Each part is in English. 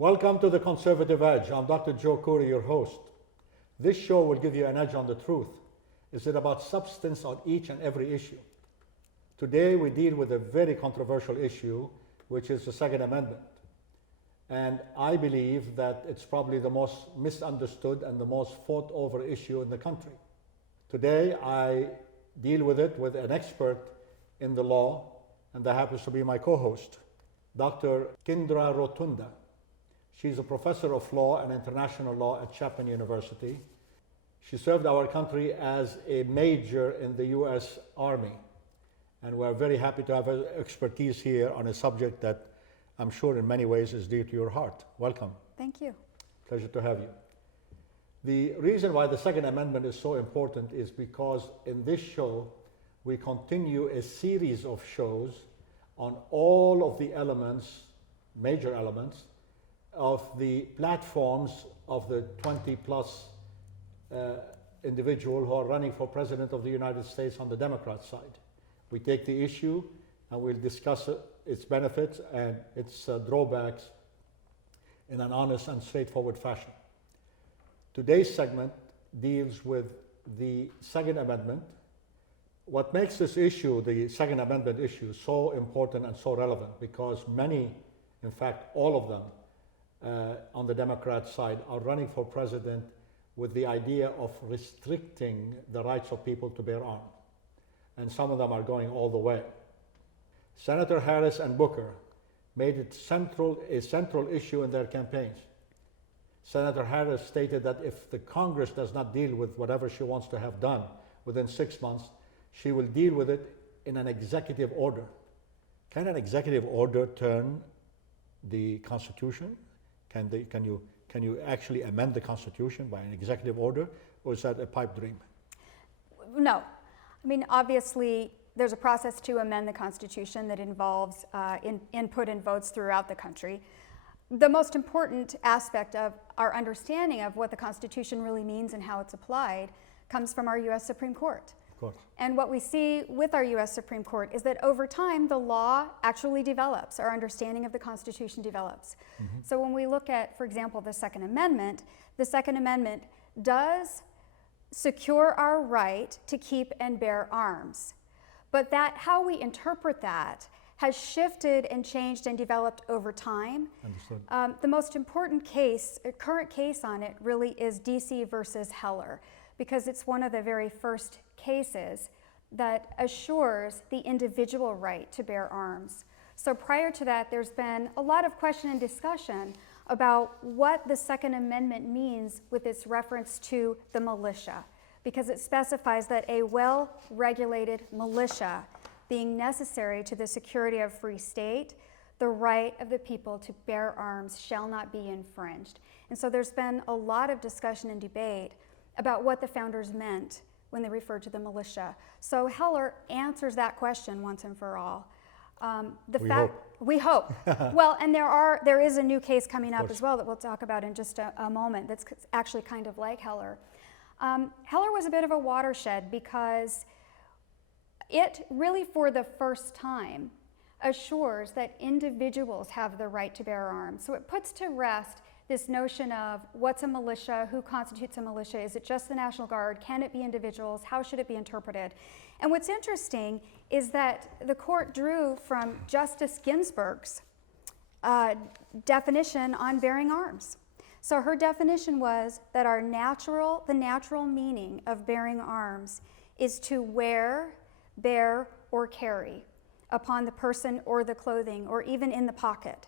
Welcome to The Conservative Edge. I'm Dr. Joe Corey, your host. This show will give you an edge on the truth. Is it about substance on each and every issue? Today we deal with a very controversial issue, which is the Second Amendment. And I believe that it's probably the most misunderstood and the most fought over issue in the country. Today I deal with it with an expert in the law, and that happens to be my co-host, Dr. Kindra Rotunda. She's a professor of law and international law at Chapman University. She served our country as a major in the U.S. Army. And we're very happy to have her expertise here on a subject that I'm sure in many ways is dear to your heart. Welcome. Thank you. Pleasure to have you. The reason why the Second Amendment is so important is because in this show, we continue a series of shows on all of the elements, major elements, of the platforms of the 20 plus individuals who are running for President of the United States on the Democrat side. We take the issue and we'll discuss its benefits and its drawbacks in an honest and straightforward fashion. Today's segment deals with the Second Amendment. What makes this issue, the Second Amendment issue, so important and so relevant, because many, in fact all of them, on the Democrat side are running for president with the idea of restricting the rights of people to bear arms. And some of them are going all the way. Senator Harris and Booker made it a central issue in their campaigns. Senator Harris stated that if the Congress does not deal with whatever she wants to have done within 6 months, she will deal with it in an executive order. Can an executive order turn the Constitution? Can you actually amend the Constitution by an executive order, or is that a pipe dream? No. I mean, obviously, there's a process to amend the Constitution that involves input and votes throughout the country. The most important aspect of our understanding of what the Constitution really means and how it's applied comes from our U.S. Supreme Court. Of course. And what we see with our U.S. Supreme Court is that over time, the law actually develops, our understanding of the Constitution develops. Mm-hmm. So when we look at, for example, the Second Amendment does secure our right to keep and bear arms. But that how we interpret that has shifted and changed and developed over time. Understood. The most important current case on it really is D.C. versus Heller, because it's one of the very first cases that assures the individual right to bear arms. So prior to that, there's been a lot of question and discussion about what the Second Amendment means with its reference to the militia, because it specifies that a well-regulated militia being necessary to the security of a free state, the right of the people to bear arms shall not be infringed. And so there's been a lot of discussion and debate about what the founders meant when they referred to the militia. So Heller answers that question once and for all. We hope. Well, and there is a new case coming up as well that we'll talk about in just a moment that's actually kind of like Heller. Heller was a bit of a watershed because it really, for the first time, assures that individuals have the right to bear arms. So it puts to rest this notion of what's a militia, who constitutes a militia, is it just the National Guard, can it be individuals, how should it be interpreted? And what's interesting is that the court drew from Justice Ginsburg's definition on bearing arms. So her definition was that the natural meaning of bearing arms is to wear, bear, or carry upon the person or the clothing, or even in the pocket,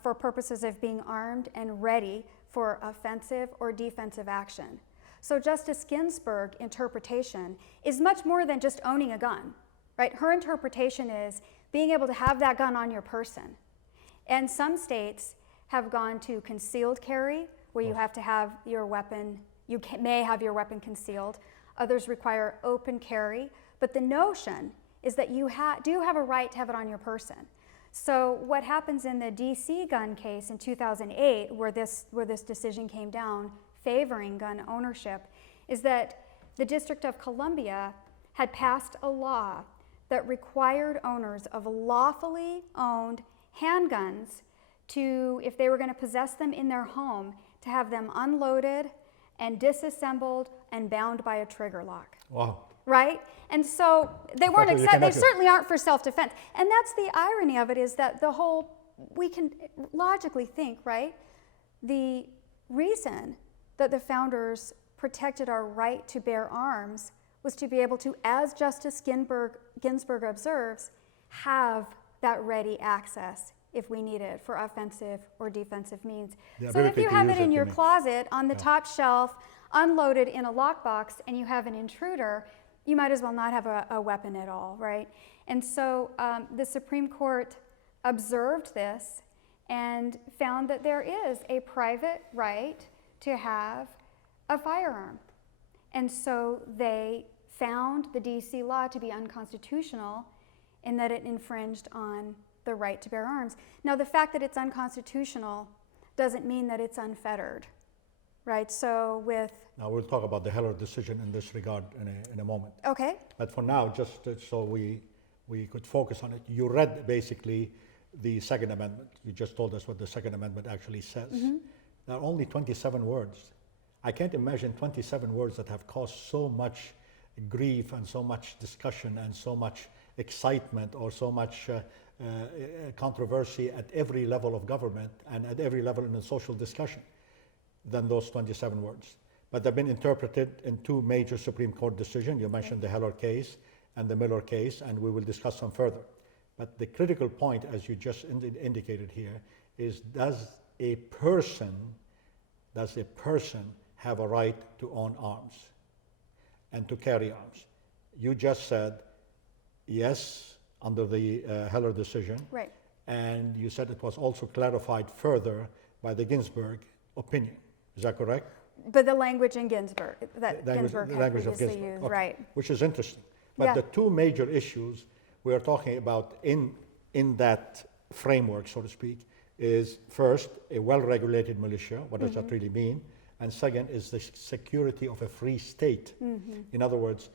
for purposes of being armed and ready for offensive or defensive action. So Justice Ginsburg's interpretation is much more than just owning a gun, right? Her interpretation is being able to have that gun on your person. And some states have gone to concealed carry, where you have to have your weapon, may have your weapon concealed. Others require open carry. But the notion is that you do have a right to have it on your person. So what happens in the DC gun case in 2008, where this decision came down favoring gun ownership, is that the District of Columbia had passed a law that required owners of lawfully owned handguns to, if they were going to possess them in their home, to have them unloaded and disassembled and bound by a trigger lock. Wow. Right? And so they weren't Exactly, they connected. certainly aren't for self-defense. And that's the irony of it, is that we can logically think, right? The reason that the founders protected our right to bear arms was to be able to, as Justice Ginsburg observes, have that ready access if we need it for offensive or defensive means. The So if ability you to have use it in it, your you mean. closet on the top shelf, unloaded in a lockbox, and you have an intruder, you might as well not have a weapon at all, right? And so the Supreme Court observed this and found that there is a private right to have a firearm. And so they found the DC law to be unconstitutional in that it infringed on the right to bear arms. Now, the fact that it's unconstitutional doesn't mean that it's unfettered, right? So with, Now we'll talk about the Heller decision in this regard in a moment. okay, But for now, just so we could focus on it, you read basically the Second Amendment. You just told us what the Second Amendment actually says. There are only 27 words. I can't imagine 27 words that have caused so much grief and so much discussion and so much excitement or so much controversy at every level of government and at every level in the social discussion than those 27 words. But they've been interpreted in two major Supreme Court decisions. You mentioned the Heller case and the Miller case, and we will discuss them further. But the critical point, as you just indicated here, is does a person have a right to own arms and to carry arms? You just said yes under the Heller decision. right. And you said it was also clarified further by the Ginsburg opinion. Is that correct? But the language in Ginsburg, that Ginsburg the had language of previously Ginsburg. used, Okay. right. Which is interesting. But Yeah. the two major issues we are talking about in that framework, so to speak, is first, a well-regulated militia. What does that really mean? And second is the security of a free state. In other words,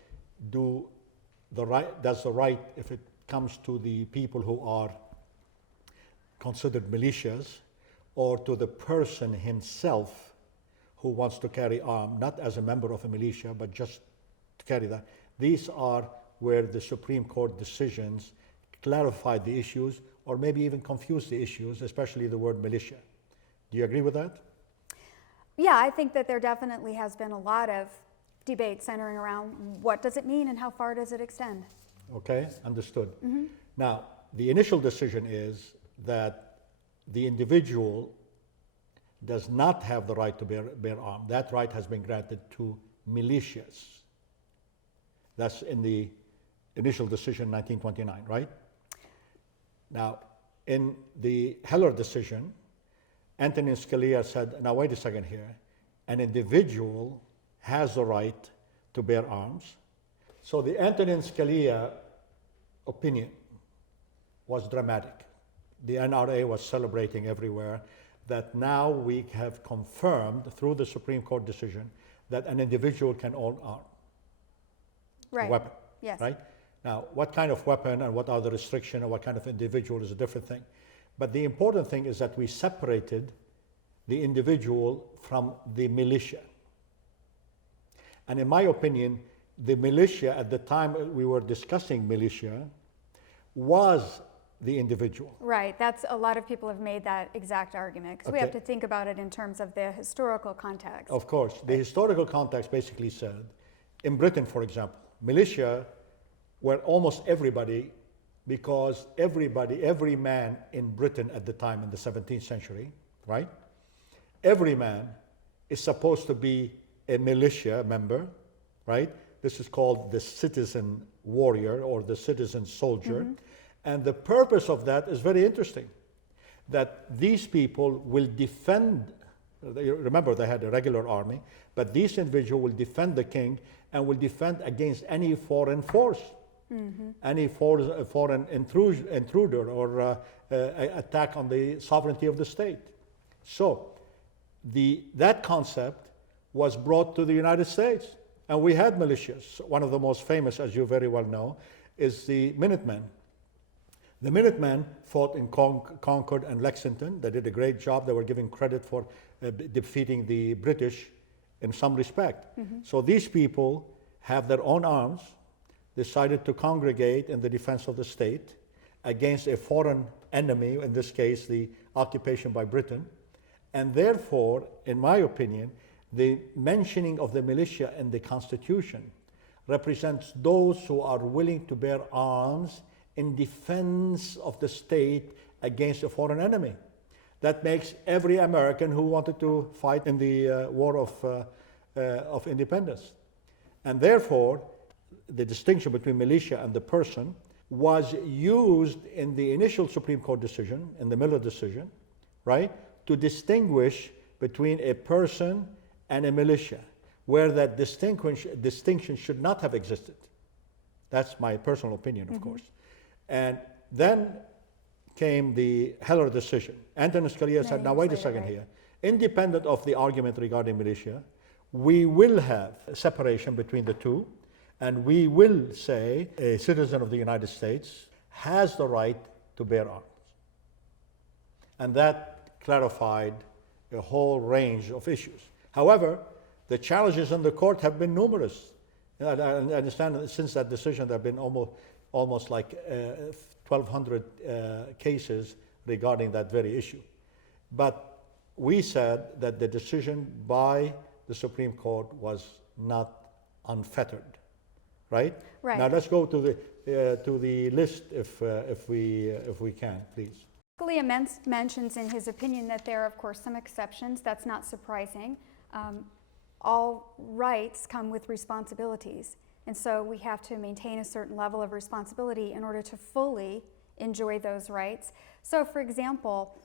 does the right, if it comes to the people who are considered militias, or to the person himself who wants to carry arms, not as a member of a militia, but just to carry that. These are where the Supreme Court decisions clarified the issues, or maybe even confused the issues, especially the word militia. Do you agree with that? Yeah, I think that there definitely has been a lot of debate centering around what does it mean and how far does it extend. Okay, understood. Now, the initial decision is that the individual does not have the right to bear arms. That right has been granted to militias. That's in the initial decision, 1929, right? Now, in the Heller decision, Antonin Scalia said, now wait a second here, an individual has the right to bear arms. So the Antonin Scalia opinion was dramatic. The NRA was celebrating everywhere that now we have confirmed through the Supreme Court decision that an individual can own arms. Right. Weapon, Yes. right? Now, what kind of weapon and what are the restrictions and what kind of individual is a different thing. But the important thing is that we separated the individual from the militia. And in my opinion, the militia, at the time we were discussing militia, was the individual. Right. That's a lot of people have made that exact argument because we have Okay. to think about it in terms of the historical context. Of course, the historical context basically said, in Britain, for example, militia were almost everybody, because every man in Britain at the time in the 17th century, right? Every man is supposed to be a militia member, right? This is called the citizen warrior or the citizen soldier. And the purpose of that is very interesting, that these people will defend, remember they had a regular army, but these individuals will defend the king and will defend against any foreign force, any foreign intruder or attack on the sovereignty of the state. So that concept was brought to the United States, and we had militias. One of the most famous, as you very well know, is the Minutemen. The Minutemen fought in Concord and Lexington. They did a great job. They were given credit for defeating the British in some respect. So these people have their own arms, decided to congregate in the defense of the state against a foreign enemy, in this case, the occupation by Britain. And therefore, in my opinion, the mentioning of the militia in the Constitution represents those who are willing to bear arms in defense of the state against a foreign enemy. That makes every American who wanted to fight in the war of independence. And therefore, the distinction between militia and the person was used in the initial Supreme Court decision, in the Miller decision, right, to distinguish between a person and a militia, where that distinction should not have existed. That's my personal opinion, of course. And then came the Heller decision. Antonin Scalia said, now wait a second here. Independent of the argument regarding militia, we will have a separation between the two, and we will say a citizen of the United States has the right to bear arms. And that clarified a whole range of issues. However, the challenges in the court have been numerous. I understand that since that decision there have been almost like 1,200 cases regarding that very issue. But we said that the decision by the Supreme Court was not unfettered, right? Right. Now let's go to the list if we can, please. Scalia mentions in his opinion that there are, of course, some exceptions. That's not surprising. All rights come with responsibilities. And so we have to maintain a certain level of responsibility in order to fully enjoy those rights. So, for example,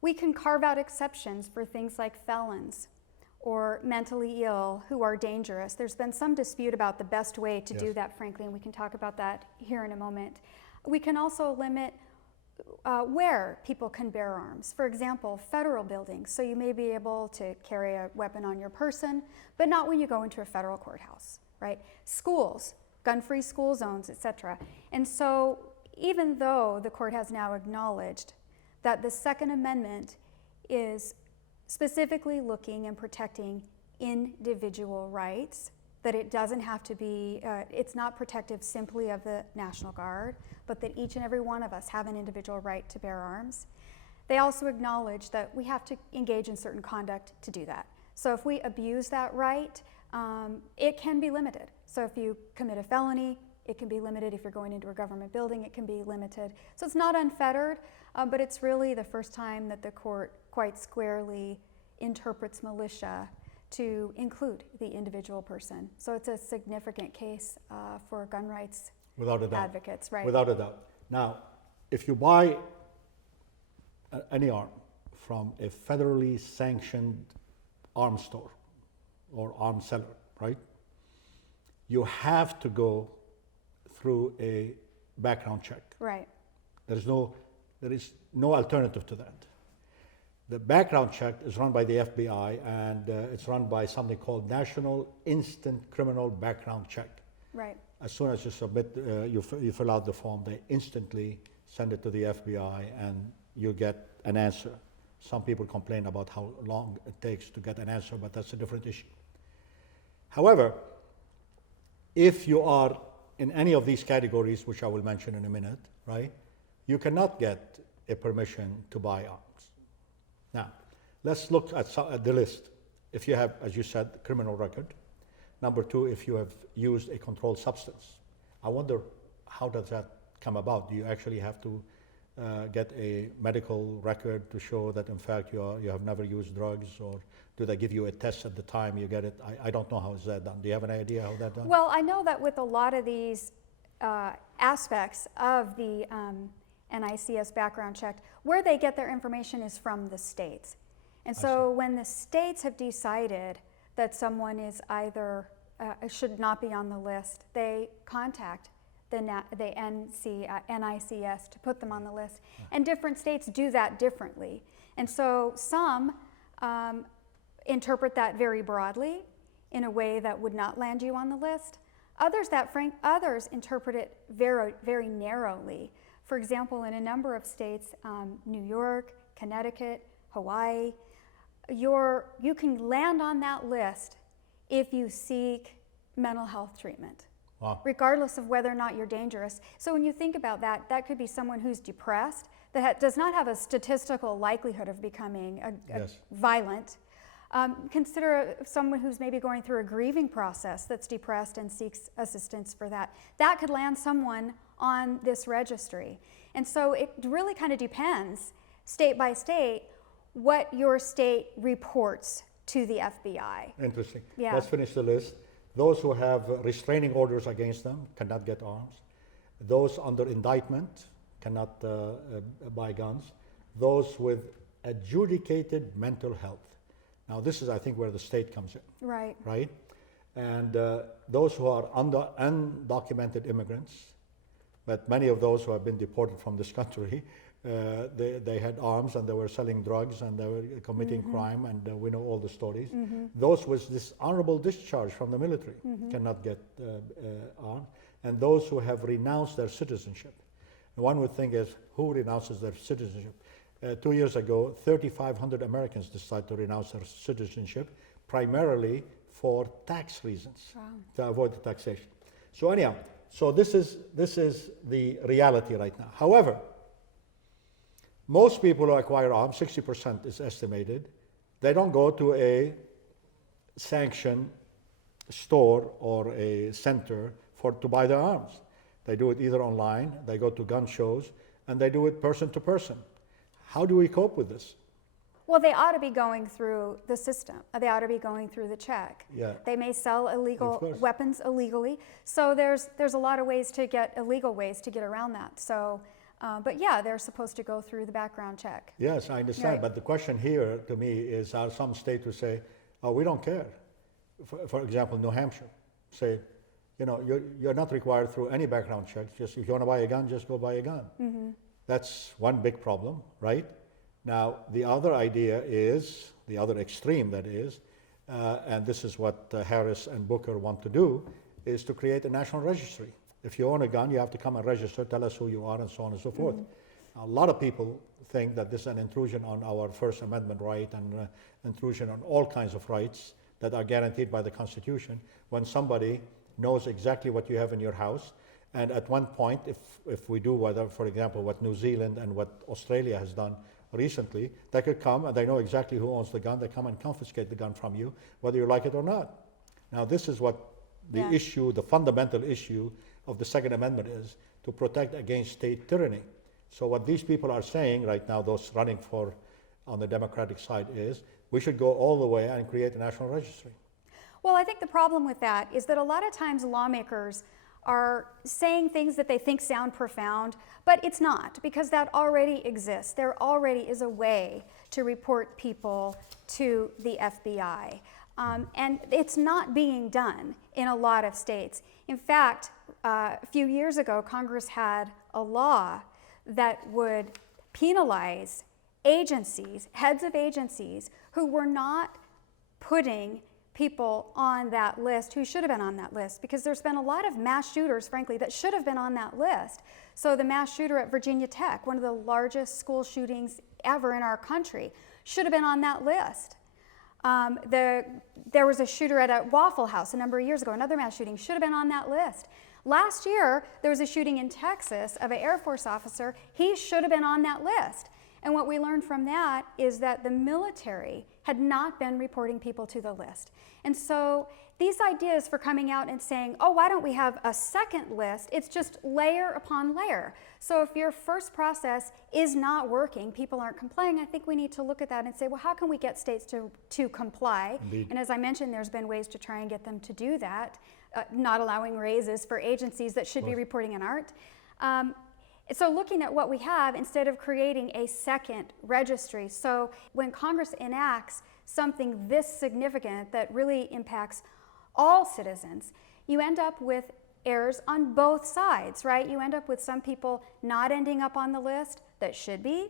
we can carve out exceptions for things like felons or mentally ill who are dangerous. There's been some dispute about the best way to do that, frankly, and we can talk about that here in a moment. We can also limit where people can bear arms. For example, federal buildings. So you may be able to carry a weapon on your person, but not when you go into a federal courthouse, right? Schools, gun-free school zones, etc. And so even though the court has now acknowledged that the Second Amendment is specifically looking and protecting individual rights, that it doesn't have to be, it's not protective simply of the National Guard, but that each and every one of us have an individual right to bear arms. They also acknowledge that we have to engage in certain conduct to do that. So if we abuse that right, it can be limited. So if you commit a felony, it can be limited. If you're going into a government building, it can be limited. So it's not unfettered, but it's really the first time that the court quite squarely interprets militia to include the individual person. So it's a significant case for gun rights Without a doubt. advocates, right? Without a doubt. Now, if you buy any arm from a federally sanctioned arms store or arms seller, right? You have to go through a background check. Right. There is no alternative to that. The background check is run by the FBI, and it's run by something called National Instant Criminal Background Check. Right. As soon as you submit, you fill out the form, they instantly send it to the FBI, and you get an answer. Some people complain about how long it takes to get an answer, but that's a different issue. However, if you are in any of these categories, which I will mention in a minute, right, you cannot get a permission to buy arms. Now, let's look at the list. If you have, as you said, criminal record. Number two, if you have used a controlled substance. I wonder, how does that come about? Do you actually have to get a medical record to show that in fact you have never used drugs, or do they give you a test at the time you get it? I don't know how is that done. Do you have any idea how that's done? Well, I know that with a lot of these aspects of the NICS background check, where they get their information is from the states. And so when the states have decided that someone is either should not be on the list, they contact the NICS to put them on the list. And different states do that differently. And so some interpret that very broadly in a way that would not land you on the list. Others interpret it very, very narrowly. for example, in a number of states, New York, Connecticut, Hawaii, you can land on that list if you seek mental health treatment. Wow. Regardless of whether or not you're dangerous. So when you think about that, that could be someone who's depressed, that does not have a statistical likelihood of becoming Yes. violent. Consider someone who's maybe going through a grieving process that's depressed and seeks assistance for that. That could land someone on this registry. And so it really kind of depends, state by state, what your state reports to the FBI. Interesting. Yeah. Let's finish the list. Those who have restraining orders against them cannot get arms. Those under indictment cannot buy guns. Those with adjudicated mental health. Now this is, I think, where the state comes in. Right. Right? And those who are undocumented immigrants, but many of those who have been deported from this country, they had arms and they were selling drugs and they were committing crime, and we know all the stories. Those with dishonorable discharge from the military cannot get armed, and those who have renounced their citizenship. And one would think is, who renounces their citizenship? 2 years ago, 3,500 Americans decided to renounce their citizenship, primarily for tax reasons, to avoid the taxation. So anyhow, so this is the reality right now. However, most people who acquire arms, 60% is estimated, they don't go to a sanctioned store or a center to buy their arms. They do it either online, they go to gun shows, and they do it person to person. How do we cope with this? Well, they ought to be going through the system. They ought to be going through the check. Yeah. They may sell illegal Of course. weapons illegally. So there's a lot of ways to get illegal ways to get around that. So, but yeah, they're supposed to go through the background check. Yes, I understand. Right. But the question here to me is, are some states who say, oh, we don't care? For example, New Hampshire, say, you know, you're not required through any background checks. Just if you want to buy a gun, just go buy a gun. That's one big problem, right? Now, the other idea is, the other extreme that is, and this is what Harris and Booker want to do, is to create a national registry. If you own a gun, you have to come and register, tell us who you are, and so on and so forth. A lot of people think that this is an intrusion on our First Amendment right and intrusion on all kinds of rights that are guaranteed by the Constitution, when somebody knows exactly what you have in your house. And at one point, if we do, whether, for example, what New Zealand and what Australia has done recently, they could come and they know exactly who owns the gun. They come and confiscate the gun from you, whether you like it or not. Now, this is what the issue, the fundamental issue of the Second Amendment is, to protect against state tyranny. So what these people are saying right now, those running for on the Democratic side, is we should go all the way and create a national registry. Well, I think the problem with that is that a lot of times lawmakers are saying things that they think sound profound, but it's not, because that already exists. There already is a way to report people to the FBI. And it's not being done in a lot of states. In fact, a few years ago, Congress had a law that would penalize agencies, heads of agencies, who were not putting people on that list who should have been on that list, because there's been a lot of mass shooters, frankly, that should have been on that list. So the mass shooter at Virginia Tech, one of the largest school shootings ever in our country, should have been on that list. There was a shooter at a Waffle House a number of years ago, another mass shooting, should have been on that list. Last year, there was a shooting in Texas of an Air Force officer. He should have been on that list. And what we learned from that is that the military had not been reporting people to the list. And so these ideas for coming out and saying, oh, why don't we have a second list? It's just layer upon layer. So if your first process is not working, people aren't complying, I think we need to look at that and say, well, how can we get states to comply? Indeed. And as I mentioned, there's been ways to try and get them to do that, not allowing raises for agencies that should be reporting in art. So looking at what we have instead of creating a second registry. So when Congress enacts something this significant that really impacts all citizens, you end up with errors on both sides, right? You end up with some people not ending up on the list that should be,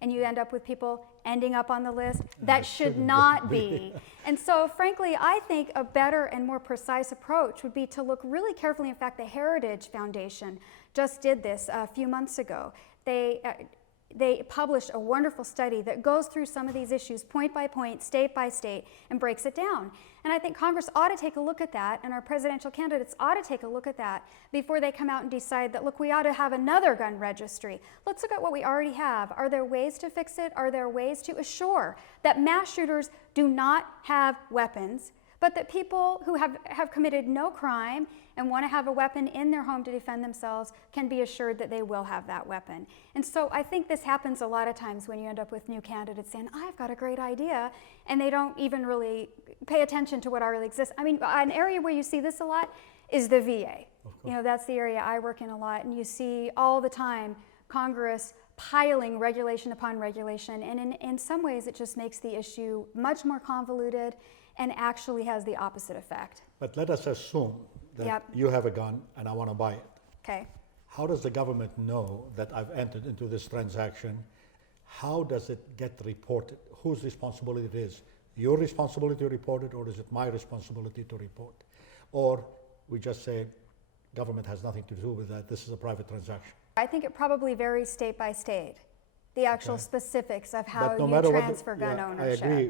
and you end up with people ending up on the list. That should not be. And so, frankly, I think a better and more precise approach would be to look really carefully. In fact, the Heritage Foundation just did this a few months ago. They published a wonderful study that goes through some of these issues point by point, state by state, and breaks it down. And I think Congress ought to take a look at that, and our presidential candidates ought to take a look at that before they come out and decide that, look, we ought to have another gun registry. Let's look at what we already have. Are there ways to fix it? Are there ways to assure that mass shooters do not have weapons, but that people who have committed no crime and want to have a weapon in their home to defend themselves can be assured that they will have that weapon? And so I think this happens a lot of times when you end up with new candidates saying, I've got a great idea, and they don't even really pay attention to what already exists. I mean, an area where you see this a lot is the VA. You know, that's the area I work in a lot, and you see all the time Congress piling regulation upon regulation, and in some ways it just makes the issue much more convoluted and actually has the opposite effect. But let us assume that Yep. you have a gun and I want to buy it. Okay. How does the government know that I've entered into this transaction? How does it get reported? Whose responsibility it is? Your responsibility to report it, or is it my responsibility to report? Or we just say, government has nothing to do with that, this is a private transaction. I think it probably varies state by state, the actual Okay. specifics of how But no you matter what transfer gun yeah, ownership. I agree,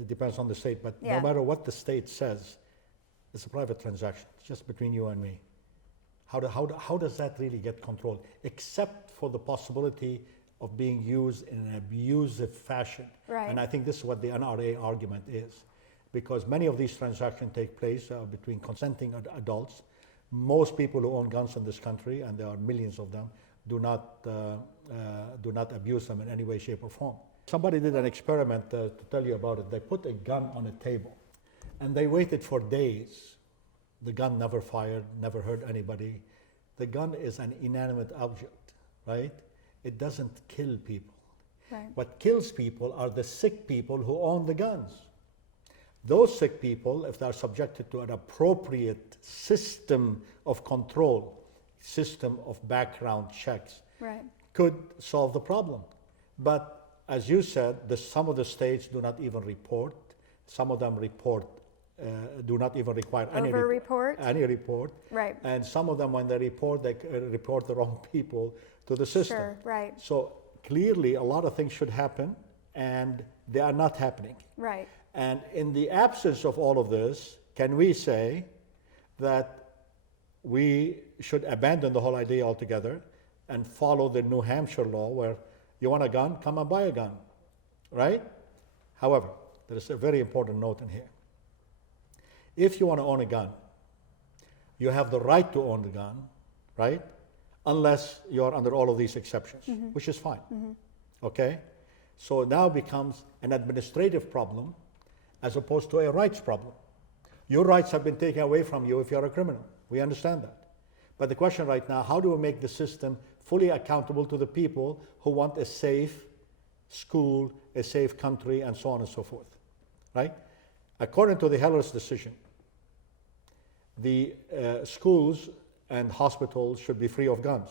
it depends on the state, but Yeah. no matter what the state says, it's a private transaction, it's just between you and me. How does that really get controlled? Except for the possibility of being used in an abusive fashion. Right. And I think this is what the NRA argument is. Because many of these transactions take place between consenting adults. Most people who own guns in this country, and there are millions of them, do not abuse them in any way, shape, or form. Somebody did an experiment to tell you about it. They put a gun on a table, and they waited for days. The gun never fired, never hurt anybody. The gun is an inanimate object, right? It doesn't kill people. Right. What kills people are the sick people who own the guns. Those sick people, if they're subjected to an appropriate system of control, system of background checks, Right. could solve the problem. But as you said, some of the states do not even report. Some of them do not even require Over-report? any report. Right. And some of them, when they report the wrong people to the system. Sure, right. So clearly, a lot of things should happen, and they are not happening. Right. And in the absence of all of this, can we say that we should abandon the whole idea altogether and follow the New Hampshire law where you want a gun, come and buy a gun, right? However, there is a very important note in here. If you want to own a gun, you have the right to own the gun, right? Unless you are under all of these exceptions, which is fine, okay? So it now becomes an administrative problem as opposed to a rights problem. Your rights have been taken away from you if you're a criminal. We understand that. But the question right now, how do we make the system fully accountable to the people who want a safe school, a safe country, and so on and so forth, right? According to the Heller's decision, the schools and hospitals should be free of guns.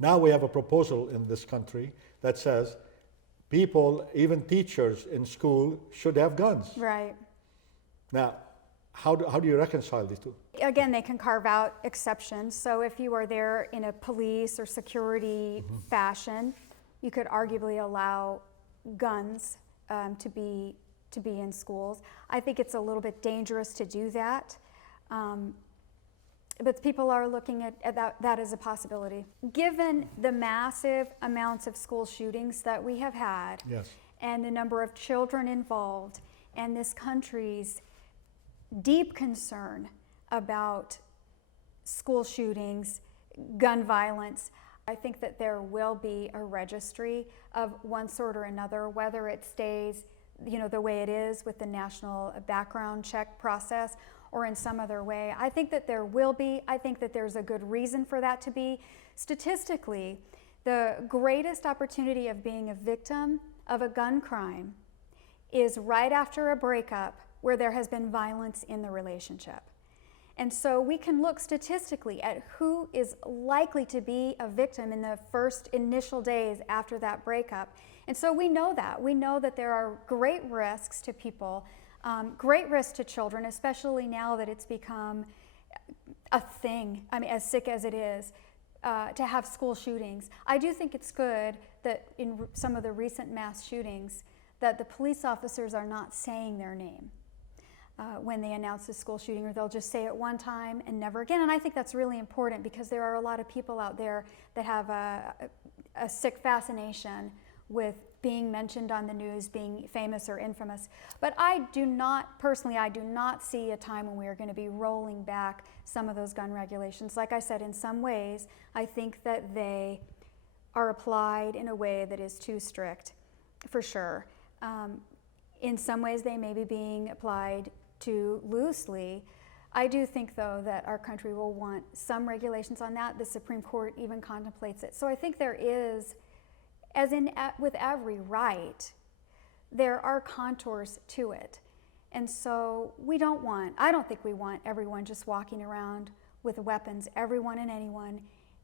Now we have a proposal in this country that says people, even teachers in school, should have guns. Right. Now, how do you reconcile these two? Again, they can carve out exceptions. So if you are there in a police or security fashion, you could arguably allow guns to be in schools. I think it's a little bit dangerous to do that. But people are looking at that as a possibility. Given the massive amounts of school shootings that we have had, Yes. and the number of children involved, and this country's deep concern about school shootings, gun violence, I think that there will be a registry of one sort or another, whether it stays, the way it is with the national background check process or in some other way. I think that there will be. I think that there's a good reason for that to be. Statistically, the greatest opportunity of being a victim of a gun crime is right after a breakup where there has been violence in the relationship. And so we can look statistically at who is likely to be a victim in the first initial days after that breakup. And so we know that. We know that there are great risks to people, great risks to children, especially now that it's become a thing, I mean, as sick as it is, to have school shootings. I do think it's good that in some of the recent mass shootings that the police officers are not saying their name when they announce the school shooting, or they'll just say it one time and never again. And I think that's really important because there are a lot of people out there that have a sick fascination with being mentioned on the news, being famous or infamous. But I do not see a time when we are going to be rolling back some of those gun regulations. Like I said, in some ways, I think that they are applied in a way that is too strict, for sure. In some ways, they may be being applied too loosely. I do think, though, that our country will want some regulations on that. The Supreme Court even contemplates it. So I think there is, as in with every right, there are contours to it. And so I don't think we want everyone just walking around with weapons, everyone and anyone,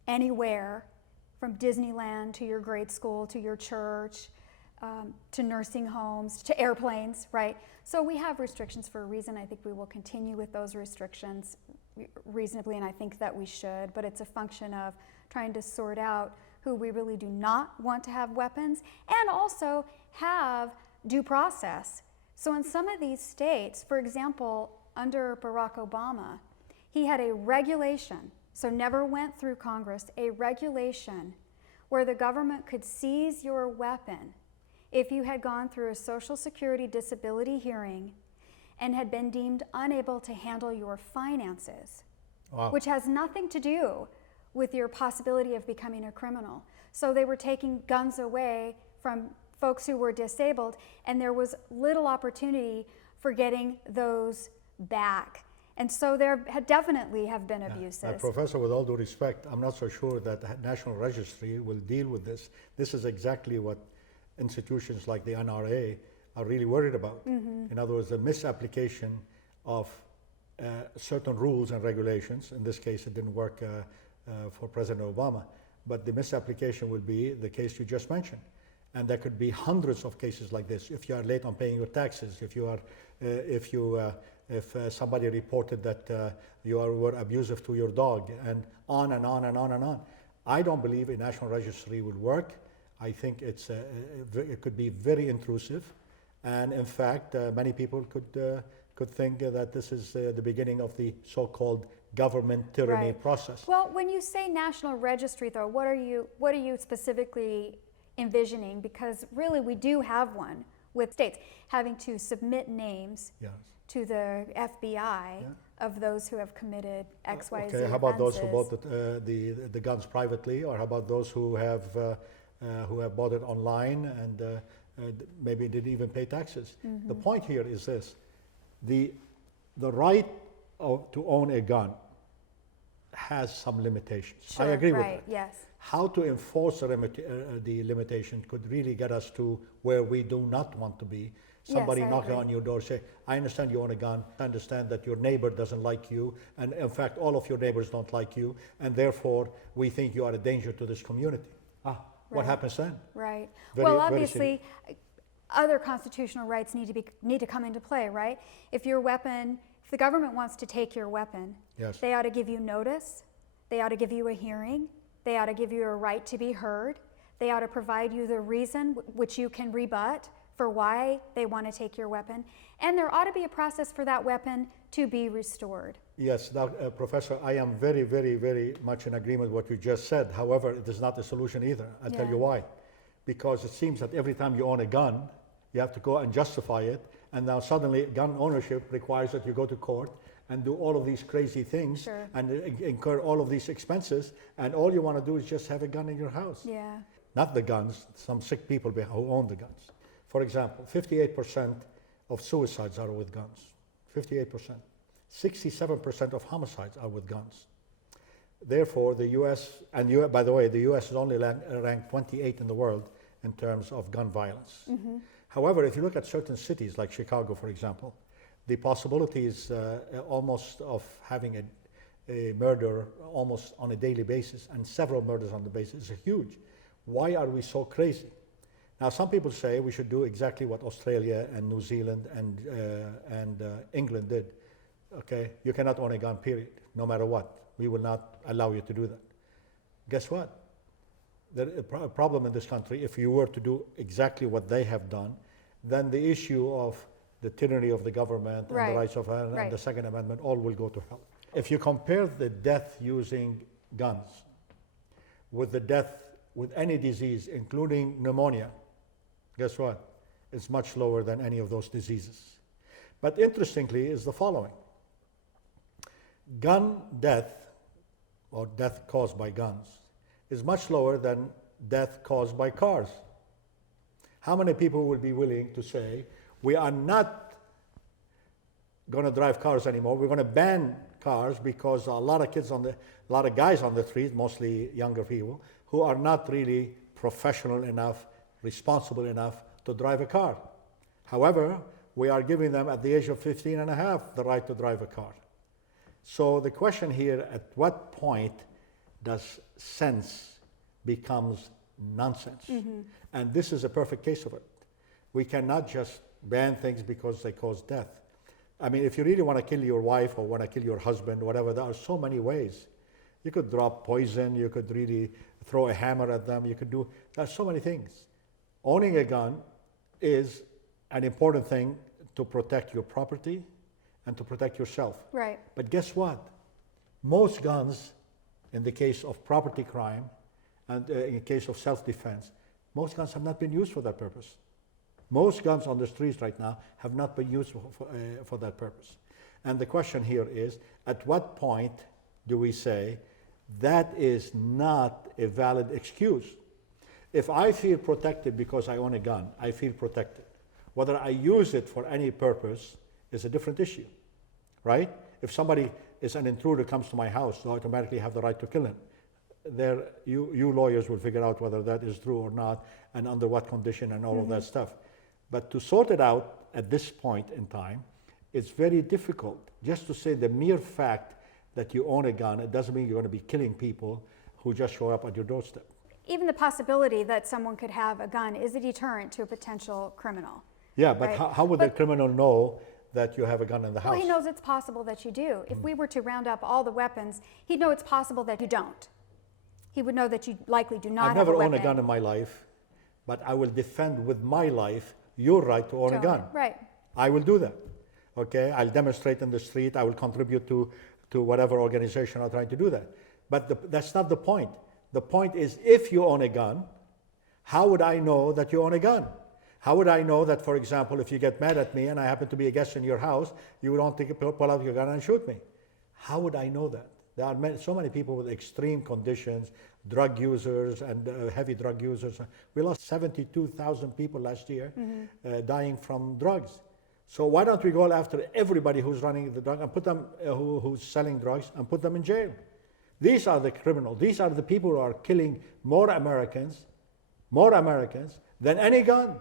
anywhere, from Disneyland to your grade school to your church, to nursing homes, to airplanes, right? So we have restrictions for a reason. I think we will continue with those restrictions reasonably, and I think that we should, but it's a function of trying to sort out who we really do not want to have weapons and also have due process. So in some of these states, for example, under Barack Obama, he had a regulation, so never went through Congress, a regulation where the government could seize your weapon if you had gone through a Social Security disability hearing and had been deemed unable to handle your finances, Wow. which has nothing to do with your possibility of becoming a criminal. So they were taking guns away from folks who were disabled, and there was little opportunity for getting those back. And so there definitely have been abuses. Professor, with all due respect, I'm not so sure that the National Registry will deal with this. This is exactly what institutions like the NRA are really worried about. In other words, the misapplication of certain rules and regulations. In this case, it didn't work for President Obama, but the misapplication would be the case you just mentioned. And there could be hundreds of cases like this. If you are late on paying your taxes, if somebody reported that you were abusive to your dog, and on and on and on and on. I don't believe a national registry would work. I think it could be very intrusive, and in fact, many people could think that this is the beginning of the so-called government tyranny process. Well, when you say national registry, though, what are you specifically envisioning? Because really, we do have one with states having to submit names to the FBI of those who have committed X, Y, Z Okay, how about those who offenses. bought the guns privately, or how about those who have bought it online and maybe didn't even pay taxes? The point here is this: the right to own a gun has some limitations. Sure, I agree with right, that. yes. How to enforce the limitation could really get us to where we do not want to be. Somebody Yes, I knocking agree. on your door, say, I understand you own a gun, I understand that your neighbor doesn't like you, and in fact, all of your neighbors don't like you, and therefore, we think you are a danger to this community. What Right. happens then? Right. Very- Well, very obviously, other constitutional rights need to come into play, right? If the government wants to take your weapon, Yes. they ought to give you notice. They ought to give you a hearing. They ought to give you a right to be heard. They ought to provide you the reason which you can rebut for why they want to take your weapon. And there ought to be a process for that weapon to be restored. Yes, now, Professor, I am very, very, very much in agreement with what you just said. However, it is not a solution either. I'll tell Yeah. you why. Because it seems that every time you own a gun, you have to go and justify it. And now suddenly gun ownership requires that you go to court and do all of these crazy things Sure. and incur all of these expenses. And all you want to do is just have a gun in your house. Yeah. Not the guns, some sick people who own the guns. For example, 58% of suicides are with guns. 58%. 67% of homicides are with guns. Therefore, the U.S., and by the way, the U.S. is only ranked 28 in the world in terms of gun violence. However, if you look at certain cities like Chicago, for example, the possibilities almost of having a murder almost on a daily basis and several murders on the basis is huge. Why are we so crazy? Now, some people say we should do exactly what Australia and New Zealand and England did. Okay, you cannot own a gun, period, no matter what. We will not allow you to do that. Guess what? There is a problem in this country. If you were to do exactly what they have done, then the issue of the tyranny of the government and the rights of and the Second Amendment all will go to hell. If you compare the death using guns with the death with any disease, including pneumonia, guess what? It's much lower than any of those diseases. But interestingly is the following. Gun death, or death caused by guns, is much lower than death caused by cars. How many people would be willing to say, we are not going to drive cars anymore, we're going to ban cars because a lot of guys on the street, mostly younger people, who are not really professional enough, responsible enough to drive a car. However, we are giving them at the age of 15 and a half the right to drive a car. So the question here, at what point does sense becomes nonsense? And this is a perfect case of it. We cannot just ban things because they cause death. I mean, if you really want to kill your wife or want to kill your husband, whatever, there are so many ways. You could drop poison, you could really throw a hammer at them, there are so many things. Owning a gun is an important thing to protect your property and to protect yourself. Right. But guess what? Most guns, in the case of property crime and in the case of self-defense, most guns have not been used for that purpose. Most guns on the streets right now have not been used for that purpose. And the question here is, at what point do we say that is not a valid excuse? If I feel protected because I own a gun, I feel protected. Whether I use it for any purpose is a different issue, right? If somebody is an intruder, comes to my house, I automatically have the right to kill him. You lawyers will figure out whether that is true or not, and under what condition and all of that stuff. But to sort it out at this point in time, it's very difficult. Just to say the mere fact that you own a gun, it doesn't mean you're going to be killing people who just show up at your doorstep. Even the possibility that someone could have a gun is a deterrent to a potential criminal. Yeah, but right? how would the criminal know that you have a gun in the house? Well, he knows it's possible that you do. If we were to round up all the weapons, he'd know it's possible that you don't. He would know that you likely do not I've have a never weapon. owned a gun in my life, but I will defend with my life your right to own a gun. Right. I will do that. Okay, I'll demonstrate in the street. I will contribute to whatever organization are trying to do that. But that's not the point. The point is, if you own a gun, how would I know that you own a gun? How would I know that, for example, if you get mad at me and I happen to be a guest in your house, you don't pull out your gun and shoot me? How would I know that? There are so many people with extreme conditions, drug users and heavy drug users. We lost 72,000 people last year dying from drugs. So why don't we go after everybody who's running the drug and put them, who's selling drugs, and put them in jail? These are the criminals. These are the people who are killing more Americans than any gun.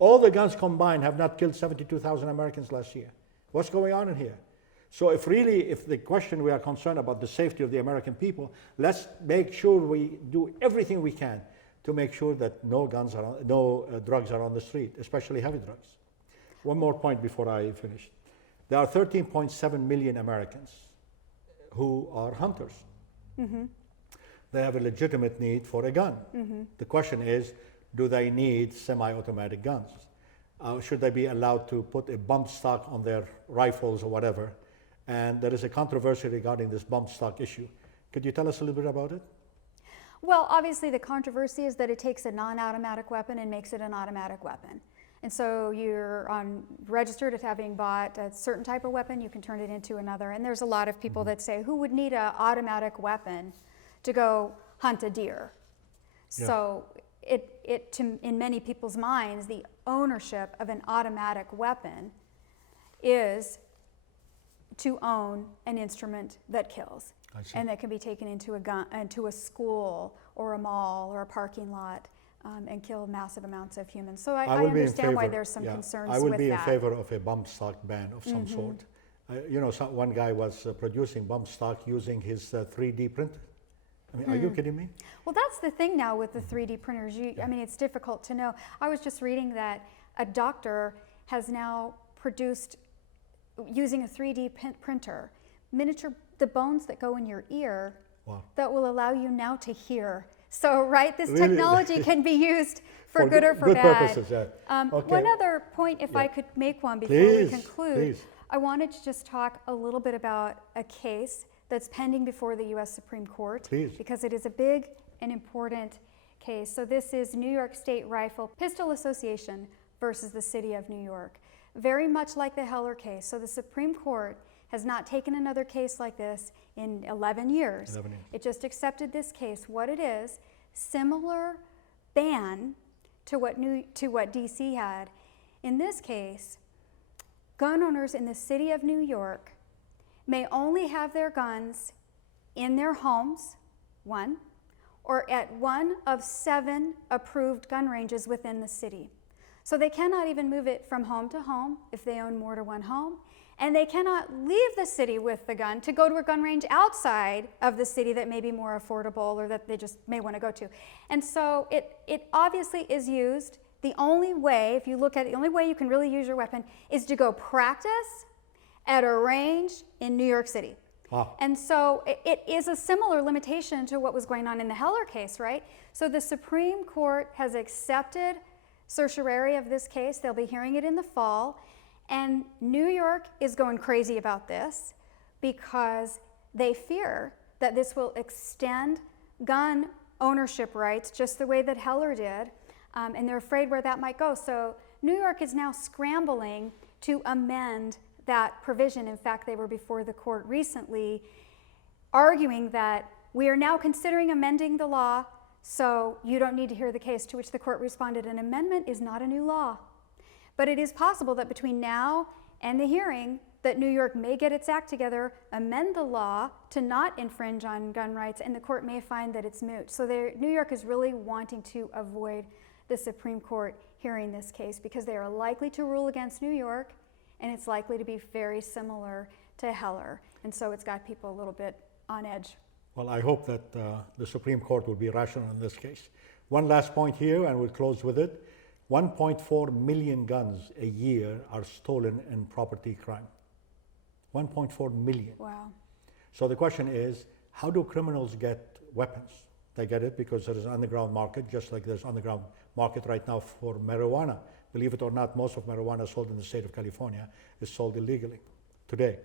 All the guns combined have not killed 72,000 Americans last year. What's going on in here? So if the question we are concerned about the safety of the American people, let's make sure we do everything we can to make sure that no drugs are on the street, especially heavy drugs. One more point before I finish. There are 13.7 million Americans who are hunters. They have a legitimate need for a gun. The question is, do they need semi-automatic guns? Should they be allowed to put a bump stock on their rifles or whatever? And there is a controversy regarding this bump stock issue. Could you tell us a little bit about it? Well, obviously the controversy is that it takes a non-automatic weapon and makes it an automatic weapon. And so you're registered as having bought a certain type of weapon, you can turn it into another. And there's a lot of people that say, who would need an automatic weapon to go hunt a deer? Yeah. So in many people's minds, the ownership of an automatic weapon is to own an instrument that kills and that can be taken into a school or a mall or a parking lot and kill massive amounts of humans. So I I will be in understand why favor- there's some yeah, concerns I will with be in that. favor of a bump stock ban of some sort. You know, one guy was producing bump stock using his 3D printer. I mean, are you kidding me? Well, that's the thing now with the 3D printers. I mean, it's difficult to know. I was just reading that a doctor has now produced, using a 3D printer, the bones that go in your ear Wow. that will allow you now to hear. So, right, this Really? technology can be used for good or for good bad. purposes, yeah. Okay. One other point, if I Yeah. could make one before Please, we conclude. please. I wanted to just talk a little bit about a case that's pending before the U.S. Supreme Court. Please. Because it is a big and important case. So this is New York State Rifle Pistol Association versus the City of New York. Very much like the Heller case. So the Supreme Court has not taken another case like this in 11 years. 11 years. It just accepted this case. What it is, similar ban to what DC had. In this case, gun owners in the City of New York may only have their guns in their homes, one, or at one of 7 approved gun ranges within the city. So they cannot even move it from home to home if they own more than one home, and they cannot leave the city with the gun to go to a gun range outside of the city that may be more affordable or that they just may want to go to. And so it obviously is used. The only way, if you look at it, the only way you can really use your weapon is to go practice at a range in New York City. Wow. And so it is a similar limitation to what was going on in the Heller case, right? So the Supreme Court has accepted certiorari of this case. They'll be hearing it in the fall. And New York is going crazy about this because they fear that this will extend gun ownership rights just the way that Heller did. And they're afraid where that might go. So New York is now scrambling to amend that provision. In fact, they were before the court recently arguing that we are now considering amending the law, so you don't need to hear the case, to which the court responded, an amendment is not a new law. But it is possible that between now and the hearing that New York may get its act together, amend the law to not infringe on gun rights, and the court may find that it's moot. So New York is really wanting to avoid the Supreme Court hearing this case because they are likely to rule against New York, and it's likely to be very similar to Heller. And so it's got people a little bit on edge. Well, I hope that the Supreme Court will be rational in this case. One last point here, and we'll close with it. 1.4 million guns a year are stolen in property crime. 1.4 million. Wow. So the question is, how do criminals get weapons? They get it because there is an underground market, just like there's an underground market right now for marijuana. Believe it or not, most of marijuana sold in the state of California is sold illegally today.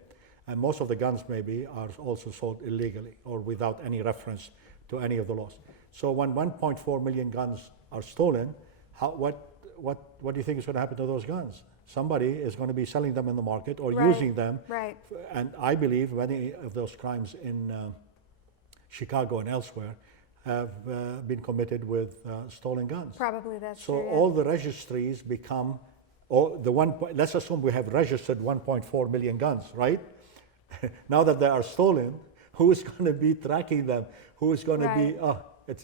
And most of the guns maybe are also sold illegally or without any reference to any of the laws. So when 1.4 million guns are stolen, what do you think is going to happen to those guns? Somebody is going to be selling them in the market or using them. Right. And I believe many of those crimes in Chicago and elsewhere have been committed with stolen guns. Probably that's So true. Yeah. all the registries become, let's assume we have registered 1.4 million guns, right? Now that they are stolen, who is going to be tracking them? Who is going to be,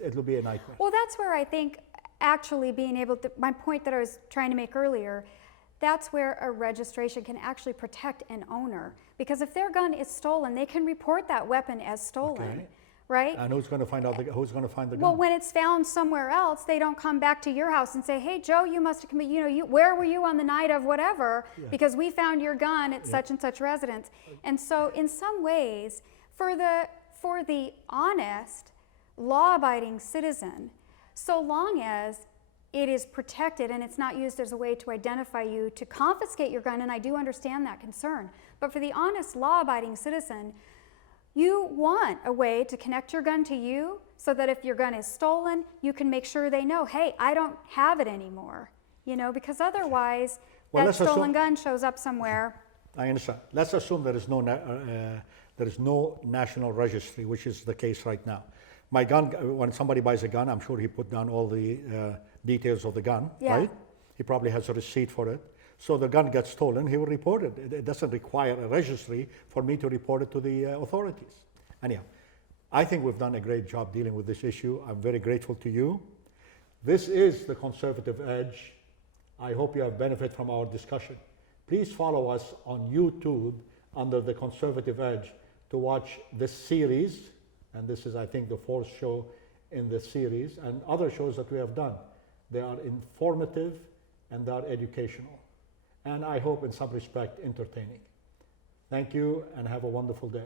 it'll be a nightmare. Well, that's where I think actually being able to, my point that I was trying to make earlier, that's where a registration can actually protect an owner. Because if their gun is stolen, they can report that weapon as stolen, Okay. right? And who's going to find out? Who's going to find the gun? Well, when it's found somewhere else, they don't come back to your house and say, "Hey, Joe, you must have come. Where were you on the night of whatever? Because we found your gun at such and such residence." And so, in some ways, for the honest, law-abiding citizen, so long as it is protected and it's not used as a way to identify you to confiscate your gun, and I do understand that concern. But for the honest, law-abiding citizen, you want a way to connect your gun to you so that if your gun is stolen, you can make sure they know, hey, I don't have it anymore. Because otherwise, Well, that stolen gun shows up somewhere. I understand. Let's assume there is no national registry, which is the case right now. My gun, when somebody buys a gun, I'm sure he put down all the details of the gun, right? He probably has a receipt for it. So the gun gets stolen, he will report it. It doesn't require a registry for me to report it to the authorities. Anyhow, I think we've done a great job dealing with this issue. I'm very grateful to you. This is The Conservative Edge. I hope you have benefit from our discussion. Please follow us on YouTube under The Conservative Edge to watch this series, and this is, I think, the 4th show in this series, and other shows that we have done. They are informative and they are educational, and I hope in some respect entertaining. Thank you and have a wonderful day.